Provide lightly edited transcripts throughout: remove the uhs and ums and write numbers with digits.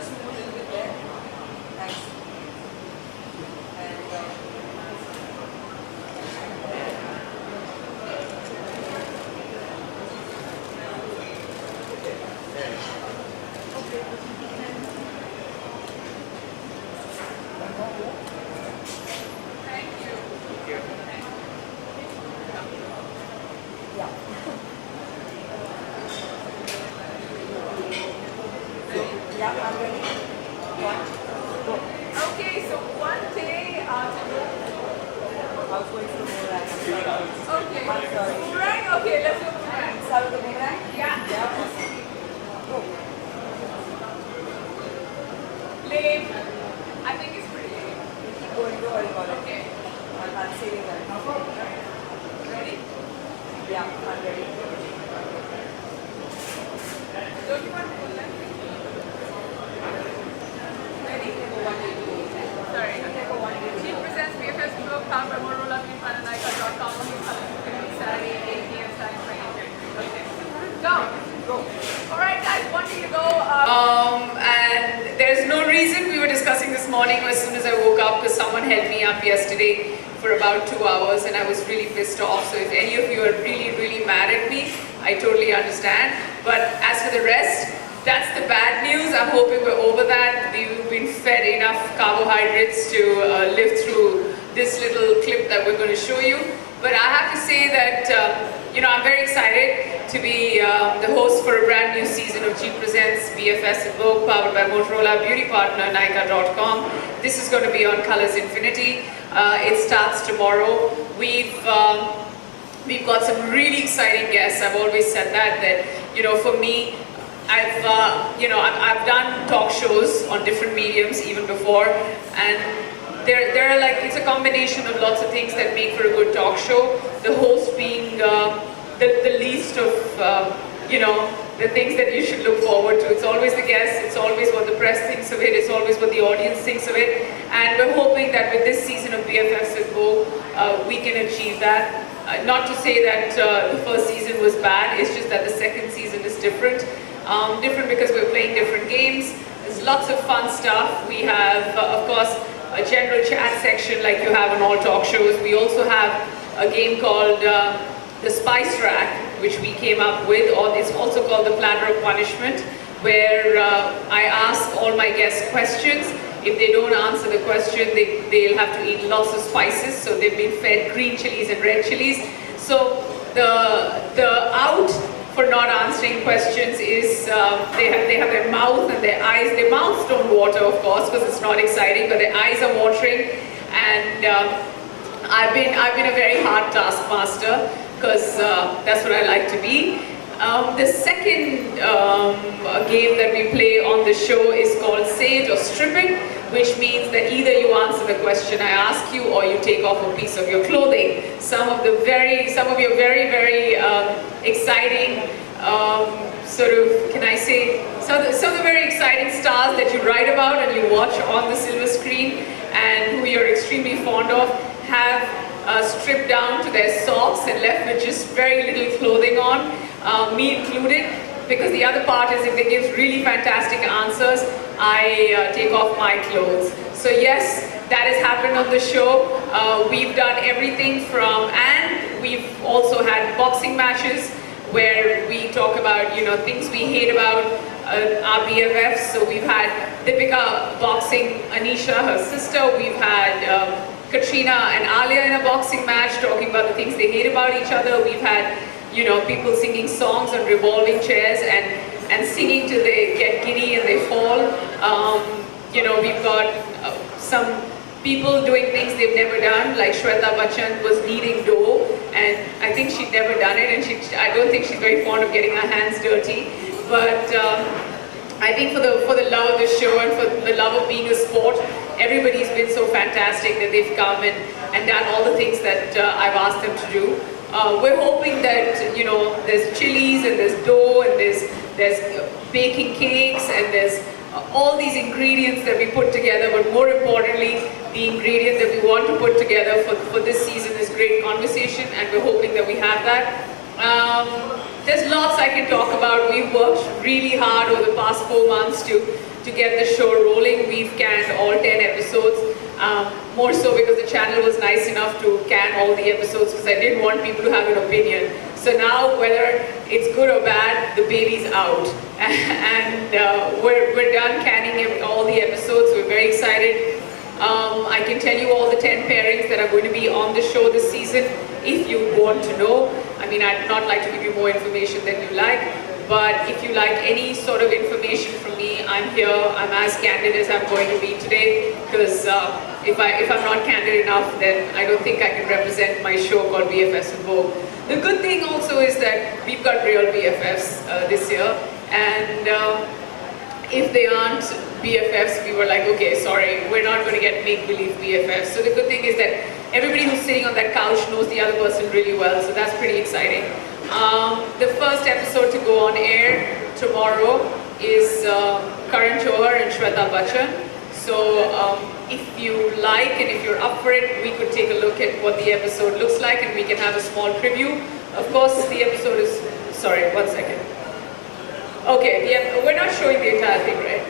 just move a little bit there. Thanks. And yeah, I'm ready. One, go. Okay, so one day to go. I was going for the boomerang. Okay. I'm sorry. Boomerang? Okay, let's go boomerang. Start with the boomerang? Yeah. Go. Lame. I think it's pretty lame. Keep going, don't worry about it. Okay. I'm saving that. Ready? Yeah, I'm ready. Don't you want to pull that? Ready? Sorry. She presents BFS Globe, powered by Motorola, BeFunAndICA.com, Saturday, 8 p.m. starting 2023. Okay. Go. Go. Alright guys, one day to go. And there's no reason. We were discussing this morning as soon as I woke up because someone held me up yesterday for about 2 hours and I was really pissed off. So if any of you are really, really mad at me, I totally understand. But as for the rest, that's the bad news. I'm hoping we're over that. We've been fed enough carbohydrates to live through this little clip that we're going to show you. But I have to say that, I'm very excited to be the host for a brand new season of G Presents BFS at Vogue, powered by Motorola, beauty partner Nykaa.com. This is going to be on Colors Infinity. It starts tomorrow. We've got some really exciting guests. I've always said that for me, I've done talk shows on different mediums even before, and they're like, it's a combination of lots of things that make for a good talk show. The host being the least of, the things that you should look forward to. It's always the guest, it's always what the press thinks of it, it's always what the audience thinks of it. And we're hoping that with this season of BFFs at Vogue, we can achieve that. Not to say that the first season was bad, it's just that the second season is different. Different because we're playing different games. There's lots of fun stuff. We have, of course, a general chat section like you have on all talk shows. We also have a game called the Spice Rack, which we came up with, or it's also called the Platter of Punishment, where I ask all my guests questions. If they don't answer the question, they'll have to eat lots of spices. So they've been fed green chilies and red chilies. So the out for not answering questions is they have their mouth and their eyes. Their mouths don't water, of course, because it's not exciting, but their eyes are watering. And I've been a very hard taskmaster because that's what I like to be. The second game that we play on the show is called Say It or Strip It, which means that either you answer the question I ask you or you take off a piece of your clothing. Some of your very, very exciting sort of, can I say, some of the very exciting stars that you write about and you watch on the silver screen and who you're extremely fond of have stripped down to their socks and left with just very little clothing on, me included, because the other part is if they give really fantastic answers, I take off my clothes. So yes, that has happened on the show. We've done everything from, and we've also had boxing matches where we talk about, things we hate about our BFFs. So we've had Deepika boxing Anisha, her sister. We've had Katrina and Alia in a boxing match talking about the things they hate about each other. We've had, people singing songs on revolving chairs and singing till they get giddy and they fall. We've got some people doing things they've never done, like Shweta Bachchan was kneading dough, and I think she'd never done it, and I don't think she's very fond of getting her hands dirty. But I think for the love of the show and for the love of being a sport, everybody's been so fantastic that they've come and done all the things that I've asked them to do. We're hoping that, there's chilies and there's dough and there's baking cakes and there's all these ingredients that we put together, but more importantly, the ingredient that we want to put together for this season is great conversation, and we're hoping that we have that. There's lots I can talk about. We've worked really hard over the past 4 months to to get the show rolling. We've canned all 10 episodes, more so because the channel was nice enough to can all the episodes because I didn't want people to have an opinion. So now, whether it's good or bad, the baby's out. And we're done canning all the episodes. We're very excited. I can tell you all the 10 pairings that are going to be on the show this season if you want to know. I mean, I'd not like to give you more information than you like, but if you like any sort of information from me, I'm here. I'm as candid as I'm going to be today, because if I'm not candid enough, then I don't think I can represent my show called BFFs in Vogue. The good thing also is that we've got real BFFs this year, and if they aren't BFFs, we were like, okay, sorry, we're not going to get make-believe BFFs. So the good thing is that everybody who's sitting on that couch knows the other person really well, so that's pretty exciting. The first episode to go on air tomorrow is Karan Johar and Shweta Bachchan. So if you like and if you're up for it, we could take a look at what the episode looks like and we can have a small preview. Of course, the episode is, sorry, 1 second. Okay, we're not showing the entire thing, right?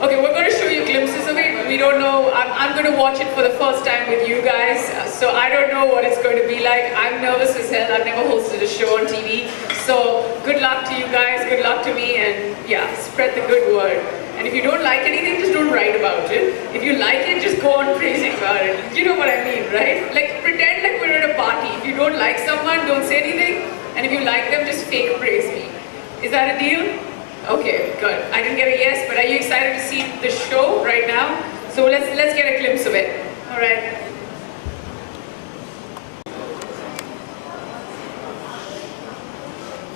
Okay, we're going to show you glimpses of it. We don't know, I'm going to watch it for the first time with you guys, so I don't know what it's going to be like. I'm nervous as hell. I've never hosted a show on TV. So good luck to you guys, good luck to me, and yeah, spread the good word. And if you don't like anything, just don't write about it. If you like it, just go on praising about it. You know what I mean, right? Like, pretend like we're at a party. If you don't like someone, don't say anything. And if you like them, just fake praise me. Is that a deal? Okay, good. I didn't get a yes, but are you excited to see the show right now? So let's get a glimpse of it. All right.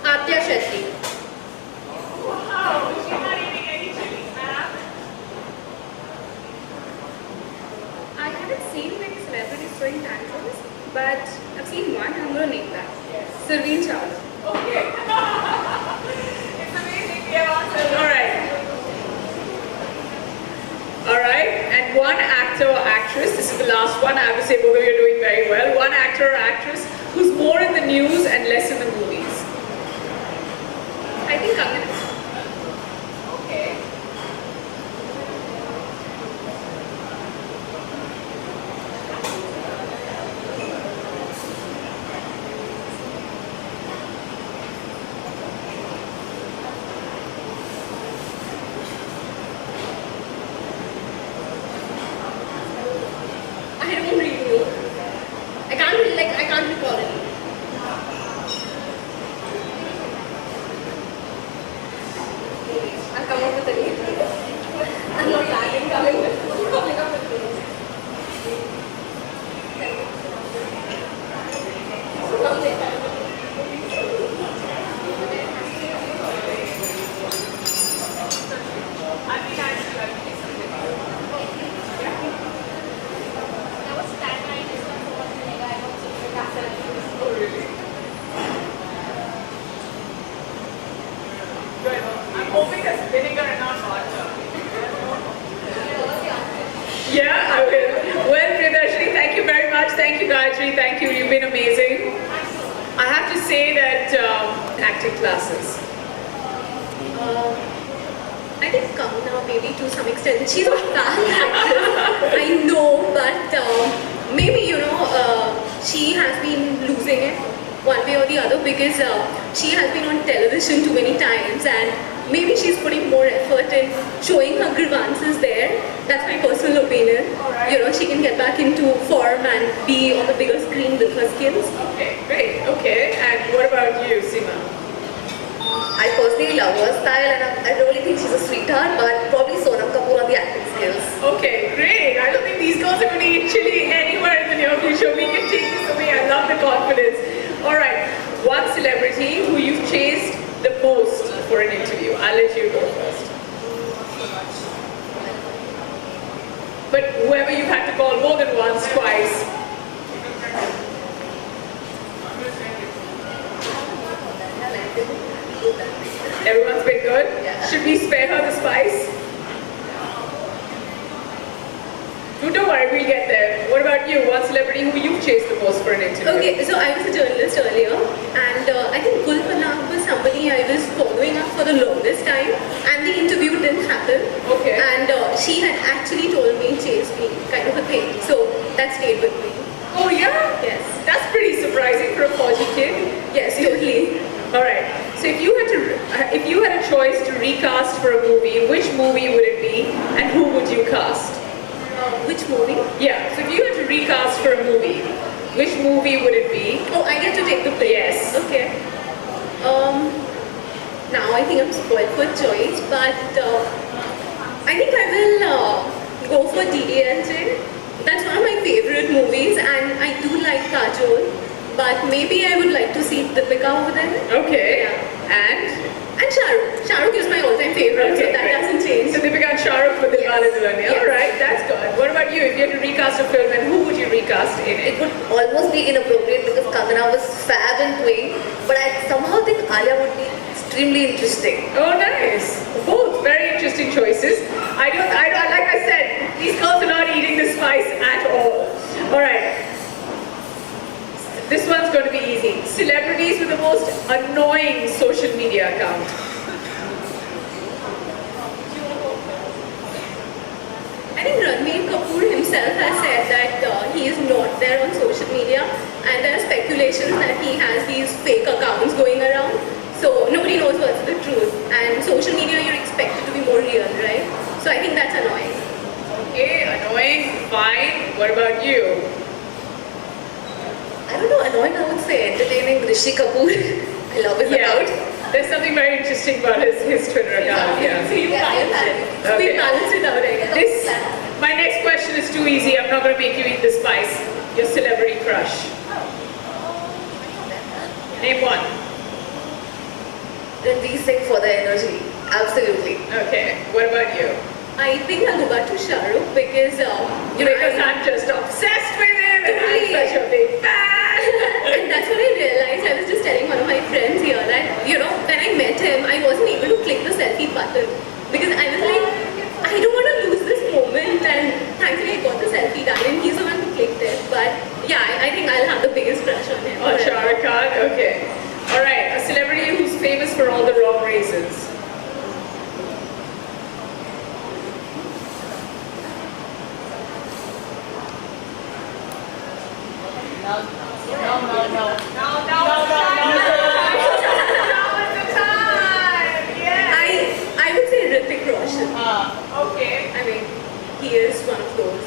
Adya Shetty. Wow, she's not eating any chilies, ma'am. I haven't seen many celebrities throwing tantrums, but I've seen one. I'm going to name that. Sirveen Chawla. Okay. It's amazing. We have answers. All right. All right. And one actor or actress, this is the last one, I have to say both of you are doing very well. One actor or actress who's more in the news and less in the movies. I think Kangana. Okay. I don't really know. I can't recall it. I'll come up with a name. I'm not lagging, coming up with names. Good. I'm hoping that's vinegar and not vodka. Yeah, I will. Well, Priyadarshini, thank you very much. Thank you, Gayatri. Thank you. You've been amazing. I have to say that acting classes. I think Kangana, maybe to some extent, she's not that actress. I know, but maybe, she has been losing it one way or the other because she has been on television too many times and maybe she's putting more effort in showing her grievances there. That's my personal opinion. Alright. She can get back into form and be on the bigger screen with her skills. Okay, great. Okay, and what about you, Seema? I personally love her style and I really think she's a sweetheart, but probably Sonam Kapoor on the acting skills. Okay, great. I don't think these girls are going to eat chili anywhere in the near future. We can take this away. I love the confidence. All right, one celebrity who you've chased the most for an interview. I'll let you go first. But whoever you've had to call more than once, twice. Everyone's been good? Yeah. Should we spare her the spice? Don't worry, we'll get there. What about you? One celebrity who you've chased the most for an interview? Okay, so I was a journalist earlier and I think Gul Panag was somebody I was following up for the longest time and the interview didn't happen. Okay. And she had actually told me, chase me, kind of a thing. So that stayed with me. Oh yeah? Yes. That's pretty surprising for a Fauji kid. Yes, totally. All right. So if you had a choice to recast for a movie, which movie would it be, and who would you cast? Which movie? Yeah. So if you had to recast for a movie, which movie would it be? Oh, I get to take the play. Yes. Okay. Now I think I'm spoiled for choice, but I think I will go for DDLJ. That's one of my favorite movies, and I do like Kajol, but maybe I would like to see Deepika over there. Okay. Yeah. And Shah Rukh. Shah Rukh is my all-time favorite, so Okay, that great. doesn't change. so Deepika and Shah Rukh for the Yes. Dilwale. Yes. All right, that's good. What about you? If you had to recast a film, and who would you recast in it? It would almost be inappropriate because Kangana was fab in Twing, but I somehow think Alia would be extremely interesting. Oh, nice. Both very interesting choices. Like I said, these girls are not eating the spice at all. All right. This one's going to be easy. Celebrities with the most annoying social media account. I think Ranbir Kapoor himself has said that he is not there on social media, and there are speculations that he has these fake accounts going around. So nobody knows what's the truth. And social media, you're expected to be more real, right? So I think that's annoying. Okay, annoying, fine. What about you? I don't know, annoying I would say entertaining Rishi Kapoor. I love his account. There's something very interesting about his Twitter account. Yeah. So you Okay. we balance it out, I guess. This, my next question is too easy. I'm not going to make you eat the spice. Your celebrity crush. Name one. Ranveer Singh for the energy. Absolutely. Okay. What about you? I think I'll go back to Shah Rukh because, Because I'm just obsessed with him and I'm Totally. such a big fan. and that's what I realized. I was just telling one of my friends here that, when I met him, I wasn't able to click the selfie button because I was like, I don't want to lose this moment, and thankfully I got the selfie done and he's the one who clicked it. But yeah, I think I'll have the biggest crush on him. Oh, forever. Shah Rukh Khan? Okay. All right. A celebrity who's famous for all the wrong reasons. I would say Hrithik Roshan. Okay. I mean, he is one of those.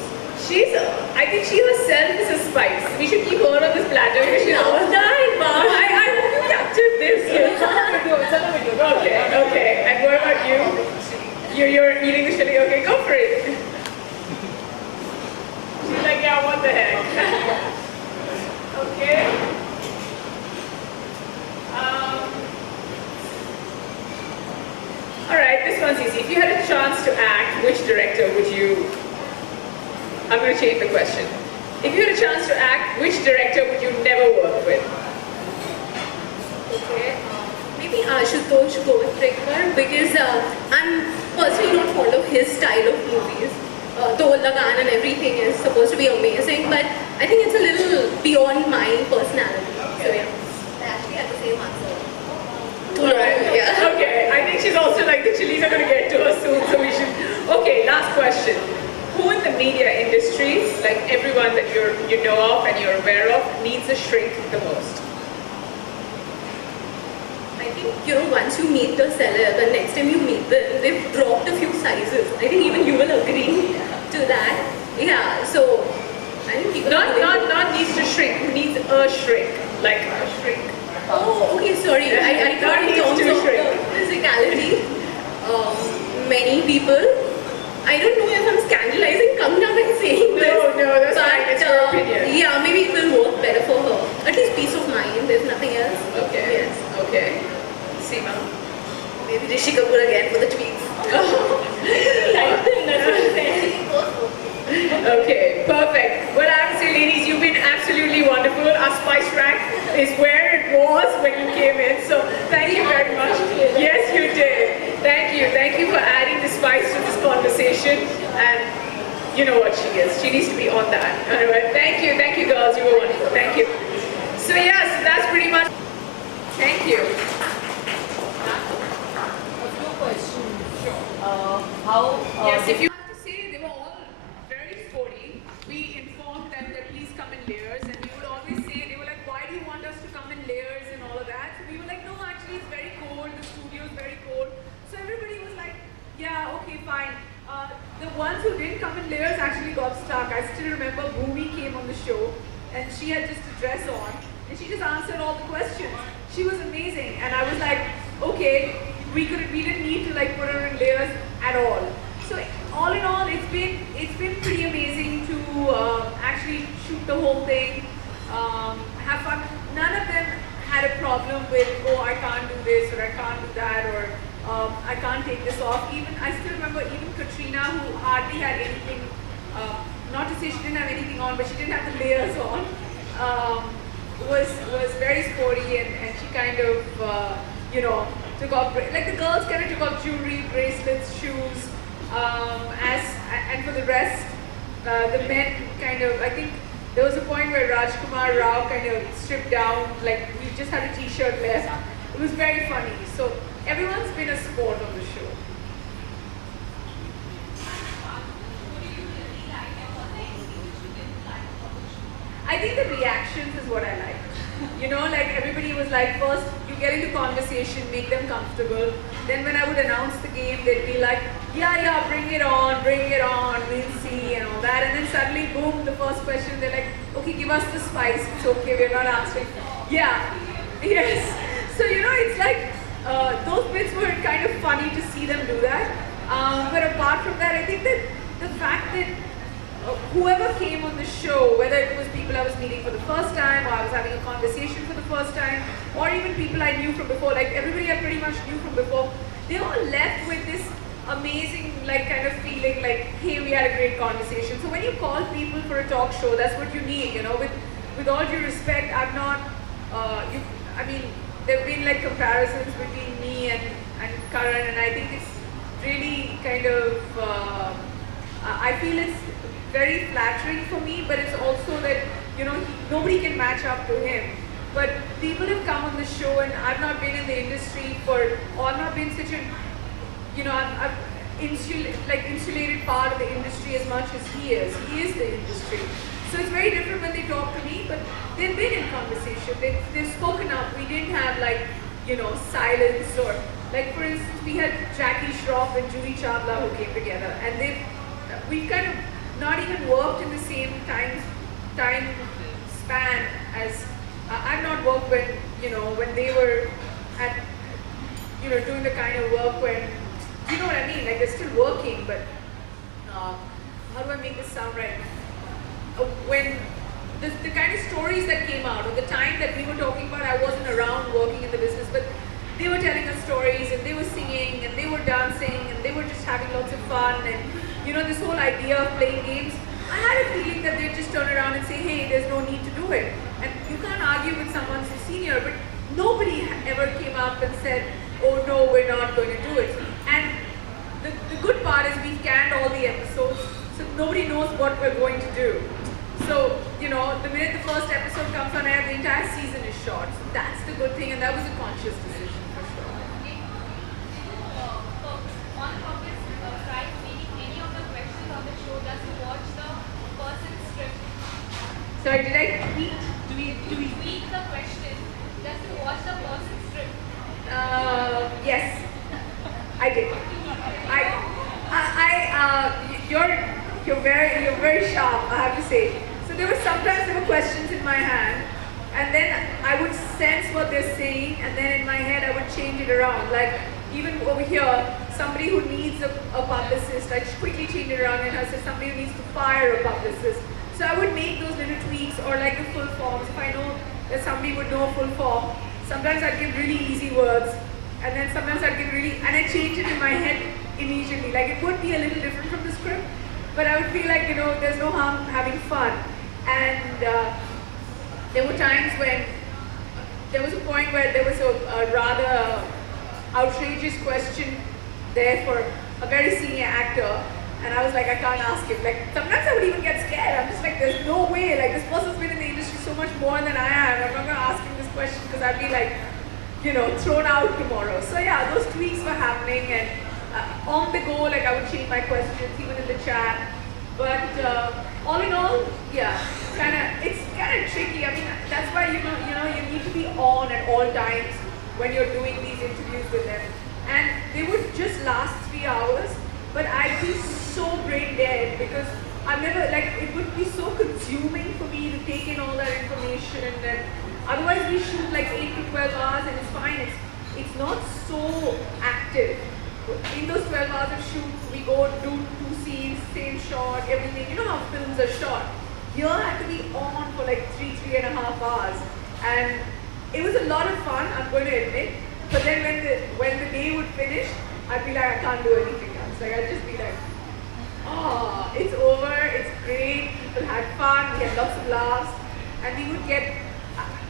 I think she herself is a spice. We should keep her on this platter because she's all that, wow. I hope you captured this. Okay. And what about you? You're eating the chili. Okay, go for it. She's like, yeah, what the heck? Okay. All right, this one's easy. If you had a chance to act, which director would you? I'm going to change the question. If you had a chance to act, which director would you never work with? Okay, maybe Ashutosh Govardhan because I'm personally not fond of his style of movies. Though Lagan and everything is supposed to be amazing, but I think it's a little beyond my personality. So yeah. I actually had the same answer. Alright, Yeah. Okay, I think she's also like the chilies are going to get to her soon, so we should. Okay, last question. Who in the media industry, like everyone that you know of and you're aware of, needs a shrink the most? I think, once you meet the seller, the next time you meet them, they've dropped a few sizes. I think even you will agree to that. Yeah, so I think people Not needs to shrink. Who needs a shrink? Like a shrink. Oh, okay, sorry. I Not thought in needs terms to of shrink. the physicality. Many people. I don't know if I'm scandalizing Kangna by saying this. No, that's but, fine. It's your opinion. Yeah, maybe it will work better for her. At least peace of mind. There's nothing else. Okay. Yes. Okay. Seema. Maybe Rishi Kapoor again for the tweets. Like them, that's what I'm saying. Okay, perfect. Well, I have to say, ladies, you've been absolutely wonderful. Our spice rack is where it was when you came in. So thank you very much. Yes, you did. Thank you. Thank you for adding the spice to this conversation. And you know what she is. She needs to be on that. Anyway, thank you. Thank you, girls. You were wonderful. Thank you. So yes, that's pretty much. Thank you. A few questions. how. Yes, if you have to say, they were all very sporty. We informed them that please come in layers, and we would always say, they were like, why do you want us to come in layers and all of that? So we were like, no, actually it's very cold, the studio is very cold. So everybody was like, yeah, okay, fine. The ones who didn't come in layers actually got stuck. I still remember Bhumi came on the show, and she had just a dress on, and she just answered all the questions. She was amazing, and I was like, okay, we didn't need to like put her in layers at all. So all in all, it's been pretty amazing to actually shoot the whole thing, have fun. None of them had a problem with, oh, I can't do this or I can't do that, or I can't take this off. Even I still remember even Katrina, who hardly had anything. Not to say she didn't have anything on, but she didn't have the layers on. Was very sporty, and she kind of took off, like the girls kind of took off jewelry, bracelets, shoes, and for the rest, the men kind of, I think there was a point where Rajkumar Rao kind of stripped down, like we just had a t-shirt left. It was very funny. So everyone's been a sport on the show. I think the reactions is what I like. You know, like everybody was like, first you get into conversation, make them comfortable. Then when I would announce the game, they'd be like, yeah, bring it on, we'll see, and all that. And then suddenly, boom, the first question, they're like, okay, give us the spice, it's okay, we're not answering. Yeah, yes. So, you know, it's like, those bits were kind of funny to see them do that. But apart from that, I think that the fact that whoever came on the show, whether it was people I was meeting for the first time, or I was having a conversation for the first time, or even people I knew from before, like everybody I pretty much knew from before, they all left with this amazing, like, kind of feeling like, hey, we had a great conversation. So when you call people for a talk show, that's what you need, you know. With all due respect, I'm not, I mean, there have been like comparisons between me and Karan, and I think it's really kind of, I feel it's very flattering for me, but it's also that, you know, nobody can match up to him. But people have come on the show, and I've not been in the industry or I've not been such a, you know, I've insulated part of the industry as much as he is. He is the industry. So it's very different when they talk to me, but they've been in conversation. They've spoken up. We didn't have like, you know, silence, or like, for instance, we had Jackie Shroff and Juhi Chawla who came together, and we've kind of not even worked in the same time span as I've not worked when, you know, when they were at, you know, doing the kind of work when, you know what I mean, like they're still working, but how do I make this sound right? When the kind of stories that came out, or the time that we were talking about, I wasn't around working in the business, but they were telling us stories, and they were singing, and they were dancing, and they were just having lots of fun, and you know, this whole idea of playing games, I had a feeling that they'd just turn around and say, hey, there's no need to do it. And you can't argue with someone so senior, but nobody ever came up and said, oh no, we're not going to do it. And the good part is we've canned all the episodes, so nobody knows what we're going to do. So, you know, the minute the first episode comes on air, the entire season is short. So that's the good thing, and that was a conscious decision for sure. On purpose, try reading any of the questions on the show just to watch the person's script. Sorry, did I tweet? Do we Tweak the question just to watch the person's script. Yes, I did. You're very sharp, I have to say. So there were questions in my hand, and then I would sense what they're saying, and then in my head I would change it around. Like even over here, somebody who needs a publicist, I just quickly change it around, and I said somebody who needs to fire a publicist. So I would make those little tweaks, or like the full forms. If I know that somebody would know a full form, sometimes I'd give really easy words, and then sometimes I'd give and I change it in my head immediately. Like it would be a little different from the script, but I would feel like, you know, there's no harm having fun. And there were times when there was a point where there was a rather outrageous question there for a very senior actor, and I was like, I can't ask him. Like sometimes I would even get scared. I'm just like, there's no way. Like this person's been in the industry so much more than I have. I'm not gonna ask him this question because I'd be like, you know, thrown out tomorrow. So yeah, those tweaks were happening, and on the go know, like I would change my questions even in the chat. But all in all, yeah, it's kind of tricky. I mean, that's why you need to be on at all times when you're doing these interviews with them. And they would just last 3 hours, but I'd be so brain dead because I've never, like, it would be so consuming for me to take in all that information, and otherwise we shoot like 8 to 12 hours and it's fine. It's not so active. In those 12 hours of shoot, we go do 2 scenes, same shot, everything. You know how films are shot. Here I had to be on for like 3.5 hours. And it was a lot of fun, I'm going to admit. But then when the day would finish, I'd be like, I can't do anything else. Like I'd just be like, oh, it's over, it's great, people had fun, we had lots of laughs, and we would get,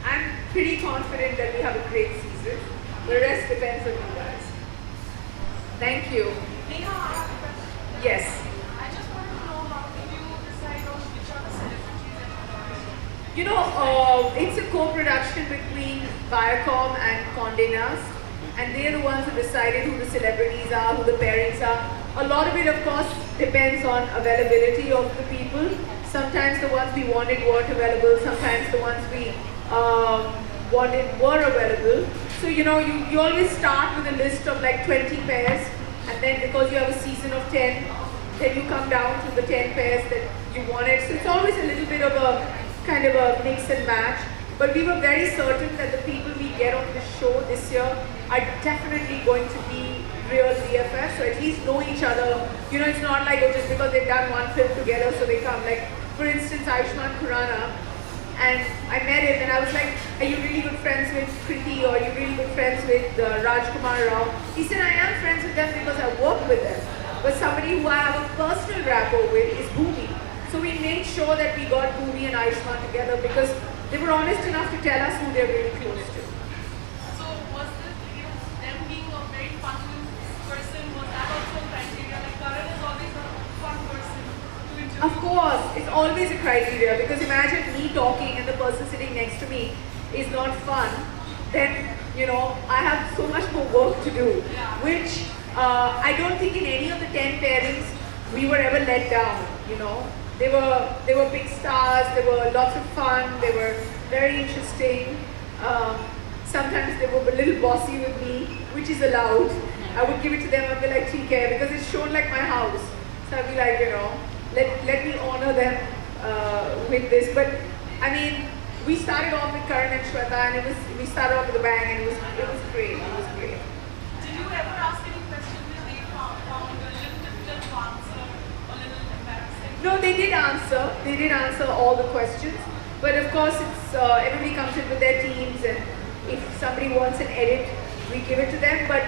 I'm pretty confident that we have a great season. The rest depends on you guys. Thank you. Neha, I have a question. Yes. I just wanted to know how did you decide on which are the celebrities and what You know, it's a co-production between Viacom and Condé Nast, and they're the ones who decided who the celebrities are, who the pairings are. A lot of it, of course, depends on availability of the people. Sometimes the ones we wanted weren't available, sometimes the ones we wanted were available. So, you know, you always start with a list of like 20 pairs, and then because you have a season of 10, then you come down to the 10 pairs that you wanted. So it's always a little bit of a kind of a mix and match. But we were very certain that the people we get on the show this year are definitely going to be real BFFs, so at least know each other. You know, it's not like, oh, just because they've done one film together, so they come. Like, for instance, Ayushmann Khurrana, and I met him and I was like, are you really good friends with Kriti, or are you really good friends with Rajkumar Rao? He said, I am friends with them because I work with them. But somebody who I have a personal rapport with is Bhumi. So we made sure that we got Bhumi and Ayushmann together because they were honest enough to tell us who they're really close to. So was this, them being a very fun person, was that also a criteria? Like Karan is always a fun person to interview. Of course, it's always a criteria because imagine me talking and the person sitting next to me is not fun, then, you know, I have so much more work to do, which I don't think in any of the 10 pairings we were ever let down, you know. They were big stars, they were lots of fun, they were very interesting. Sometimes they were a little bossy with me, which is allowed. I would give it to them and be like, TK, because it's shown like my house. So I'd be like, you know, let me honor them with this. But I mean, we started off with Karan and Shweta, and we started off with a bang, and it was great. It was great. Did you ever ask any questions that they found a little difficult to answer, a little embarrassing? No, they did answer. They did answer all the questions. But of course, it's everybody comes in with their teams, and if somebody wants an edit, we give it to them. But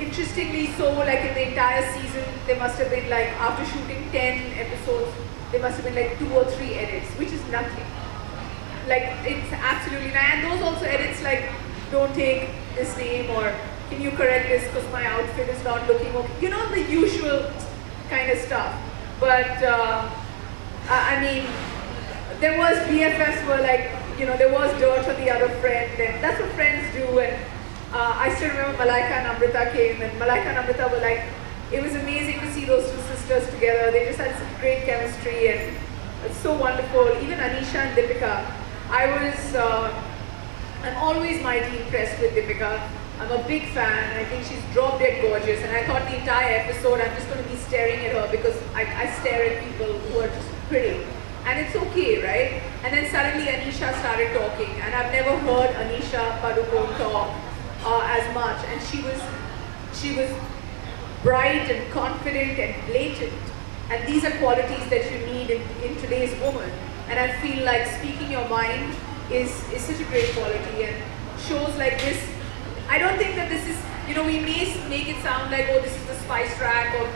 interestingly so, like in the entire season, there must have been like, after shooting 10 episodes, there must have been like 2 or 3 edits, which is nothing. Like, it's absolutely nice. And those also edits like, don't take this name, or can you correct this because my outfit is not looking okay. You know, the usual kind of stuff. But, I mean, there was BFFs were like, you know, there was dirt on the other friend, and that's what friends do. And I still remember Malaika and Amrita came, and Malaika and Amrita were like, it was amazing to see those 2 sisters together. They just had such great chemistry, and it's so wonderful. Even Anisha and Deepika, I'm always mightily impressed with Deepika. I'm a big fan. I think she's drop dead gorgeous, and I thought the entire episode I'm just going to be staring at her because I stare at people who are just pretty. And it's okay, right? And then suddenly Anisha started talking, and I've never heard Anisha Padukone talk as much. And she was bright and confident and blatant. And these are qualities that you need in today's woman. And I feel like speaking your mind is such a great quality. And shows like this, I don't think that this is, you know, we may make it sound like, oh, this is the spice rack, or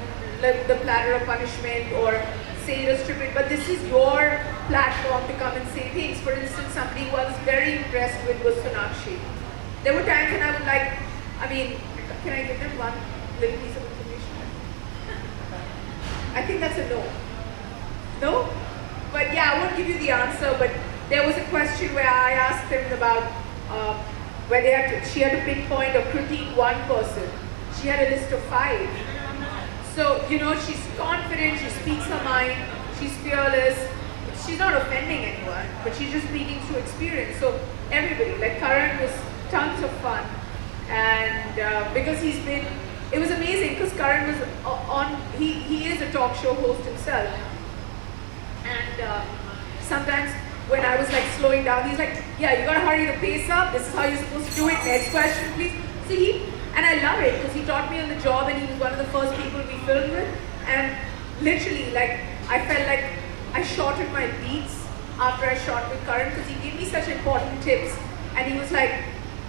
the platter of punishment, or say it or strip it, but this is your platform to come and say things. For instance, somebody who I was very impressed with was Sonakshi. There were times when I would like, I mean, can I give them one little piece of information? I think that's a no. No? But yeah, I won't give you the answer, but there was a question where I asked them about where she had to pinpoint or critique one person. She had a list of 5. So, you know, she's confident, she speaks her mind, she's fearless. She's not offending anyone, but she's just speaking through experience. So everybody, like Karan was tons of fun. And because it was amazing because Karan was he is a talk show host himself. And sometimes when I was like slowing down, he's like, yeah, you gotta hurry the pace up. This is how you're supposed to do it. Next question, please. So and I love it because he taught me on the job and he was one of the first people we filmed with. And literally, like, I felt like I shortened my beats after I shot with Karan because he gave me such important tips. And he was like,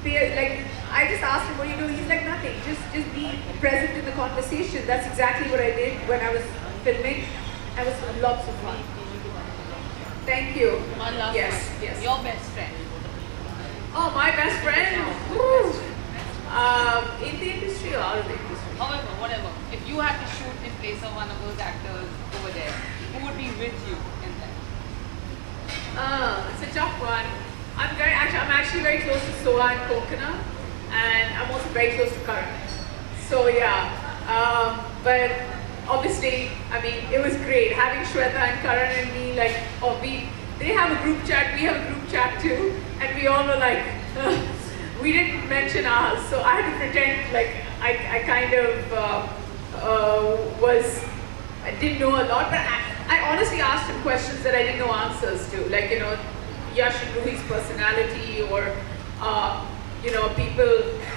I just asked him, what do you do? He's like, nothing. Just be present in the conversation. That's exactly what I did when I was filming. It was lots of fun. Thank you. One last yes, one. yes. Your best friend. Oh, my best friend? Woo. In the industry or out of the industry? However, whatever. If you had to shoot in place of one of those actors over there, who would be with you in that? It's a tough one. I'm actually very close to Soha and Kokana, and I'm also very close to Karan. So yeah, but obviously, I mean, it was great having Shweta and Karan and me. Like, they have a group chat, we have a group chat too, and we all were like, we didn't mention ours, so I had to pretend like I kind of I didn't know a lot, but I honestly asked him questions that I didn't know answers to, like, you know, Yash and Ruhi's personality, or you know, people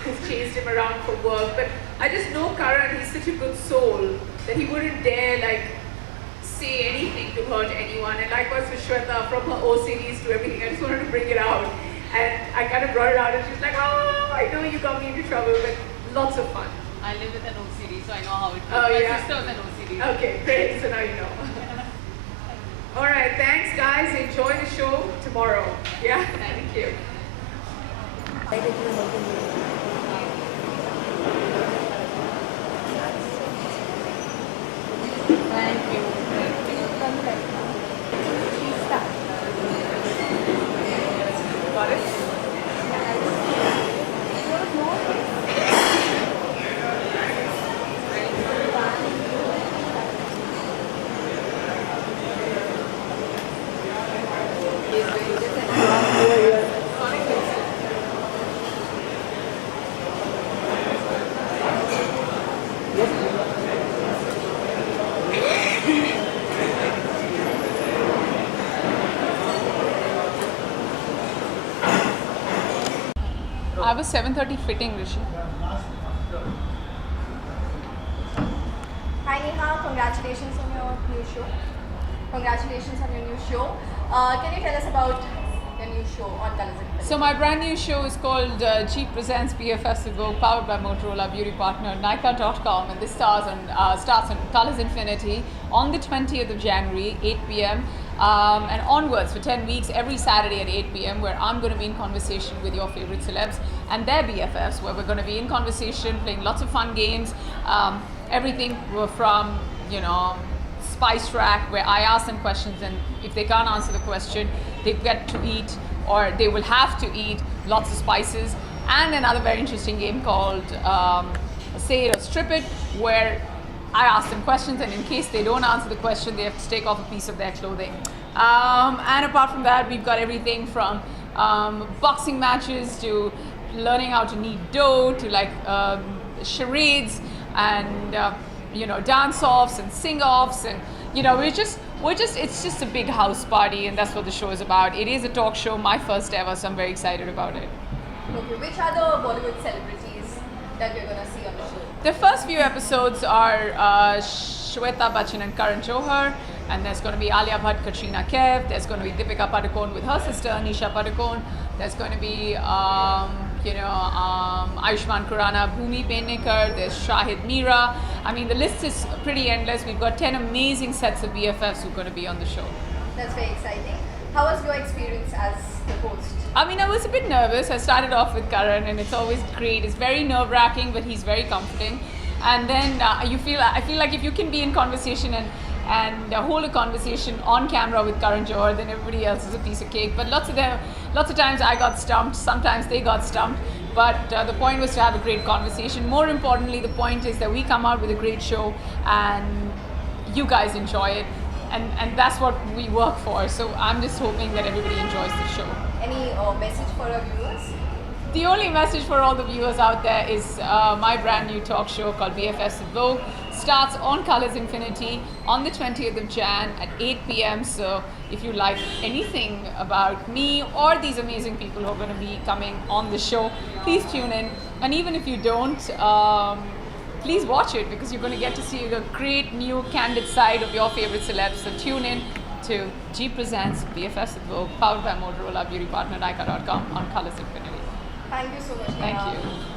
who've chased him around for work. But I just know Karan, he's such a good soul that he wouldn't dare like say anything to hurt anyone. And likewise with Shweta, from her O series to everything, I just wanted to bring it out. And I kind of brought it out and she's like, oh, I know you got me into trouble, but lots of fun. I live with an OCD, so I know how it feels. Oh, My yeah. sister's an OCD. Okay, great, so now you know. All right, thanks guys, enjoy the show tomorrow. Yeah, thank you. Thank you. Got it? I was 7:30 fitting, Rishi. Hi Neha, congratulations on your new show. Congratulations on your new show. Can you tell us about your new show on Colors and Films? So my brand new show is called Jeep Presents BFFs to Go, powered by Motorola, beauty partner Nykaa.com, and this starts on Colors Infinity on the 20th of January, 8 p.m. And onwards for 10 weeks, every Saturday at 8 p.m., where I'm going to be in conversation with your favorite celebs and their BFFs, where we're going to be in conversation, playing lots of fun games, everything from, you know, Spice Rack, where I ask them questions, and if they can't answer the question, they get to eat, or they will have to eat lots of spices, and another very interesting game called Say It or Strip It, where I ask them questions, and in case they don't answer the question, they have to take off a piece of their clothing. And apart from that, we've got everything from boxing matches to learning how to knead dough to like charades and you know, dance-offs and sing-offs, and you know, it's just a big house party, and that's what the show is about. It is a talk show, my first ever, so I'm very excited about it. Okay, which are the Bollywood celebrities that we're gonna see on the show? The first few episodes are Shweta Bachchan and Karan Johar, and there's going to be Alia Bhatt, Katrina Kaif, there's going to be Deepika Padukone with her sister Nisha Padukone, there's going to be Ayushmann Khurrana, Bhumi Pednekar, there's Shahid Meera. I mean, the list is pretty endless. We've got 10 amazing sets of BFFs who are going to be on the show. That's very exciting. How was your experience as the host? I mean, I was a bit nervous. I started off with Karan, and it's always great. It's very nerve-wracking, but he's very comforting. And then I feel like if you can be in conversation and hold a conversation on camera with Karan Johar, then everybody else is a piece of cake. But lots of times I got stumped. Sometimes they got stumped. But the point was to have a great conversation. More importantly, the point is that we come out with a great show and you guys enjoy it. And that's what we work for. So I'm just hoping that everybody enjoys the show. Any message for our viewers? The only message for all the viewers out there is my brand new talk show called BFFs at Vogue starts on Colors Infinity on the 20th of Jan at 8 p.m. So if you like anything about me or these amazing people who are going to be coming on the show, please tune in. And even if you don't, please watch it because you're going to get to see the great new candid side of your favorite celebs. So tune in to G Presents BFFs at Vogue, powered by Motorola, beauty partner Nykaa.com on Colors Infinity. Thank you so much. Thank Neha. you.